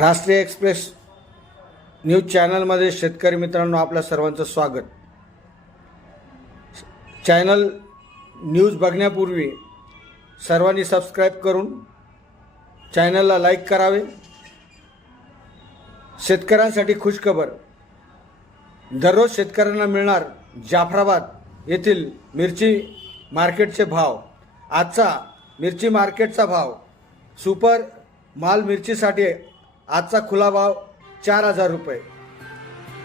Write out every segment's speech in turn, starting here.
राष्ट्रीय express news चॅनलमध्ये शेतकरी मित्रांनो आपल्या सर्वांचं स्वागत. चॅनल न्यूज बघण्यापूर्वी सर्वांनी सबस्क्राईब करून चॅनलला लाईक करावे. शेतकऱ्यांसाठी खुशखबर. दररोज शेतकऱ्यांना मिळणार जाफराबाद येथील मिरची मार्केटचे भाव. आजचा मिरची मार्केटचा भाव. सुपर माल मिरचीसाठी आजचा खुला भाव चार हजार रुपये.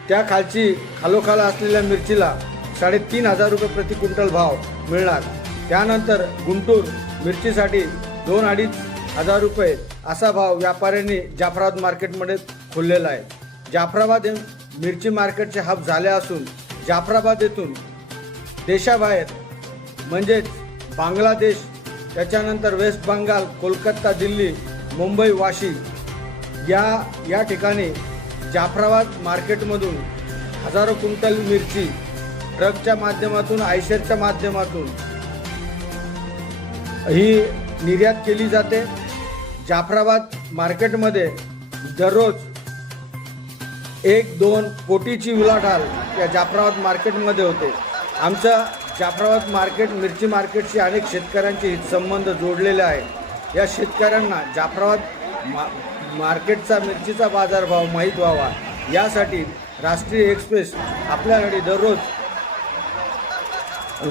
त्या खालची खालोखाल असलेल्या मिरचीला साडेतीन हजार रुपये प्रति क्विंटल भाव मिळणार. त्यानंतर गुंटूर मिरचीसाठी दोन अडीच हजार रुपये असा भाव व्यापाऱ्यांनी जाफराबाद मार्केटमध्ये खोललेला आहे. जाफराबाद हे मिरची मार्केटचे हब झाले असून जाफराबाद येथून देशाबाहेर म्हणजेच बांगलादेश त्याच्यानंतर वेस्ट बंगाल कोलकाता दिल्ली मुंबई वाशी या या ठिकाणी जाफराबाद मार्केटमधून हजारो क्विंटल मिरची ट्रकच्या माध्यमातून आयशरच्या माध्यमातून ही निर्यात केली जाते. जाफराबाद मार्केटमध्ये दररोज एक दोन कोटीची उलाढाल या जाफराबाद मार्केटमध्ये होते. आमच्या जाफराबाद मार्केट मिरची मार्केटशी अनेक शेतकऱ्यांचे हितसंबंध जोडलेले आहे. या शेतकऱ्यांना जाफराबाद मा मार्केटचा मिरचीचा बाजारभाव माहीत व्हावा. यासाठी राष्ट्रीय एक्सप्रेस आपल्याकडे दररोज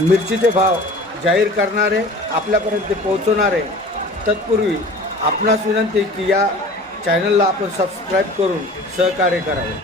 मिरचीचे भाव जाहीर करणारे आपल्यापर्यंत पोहोचवणारे. तत्पूर्वी आपणास विनंती की या चॅनलला आपण सबस्क्राईब करून सहकार्य करावे.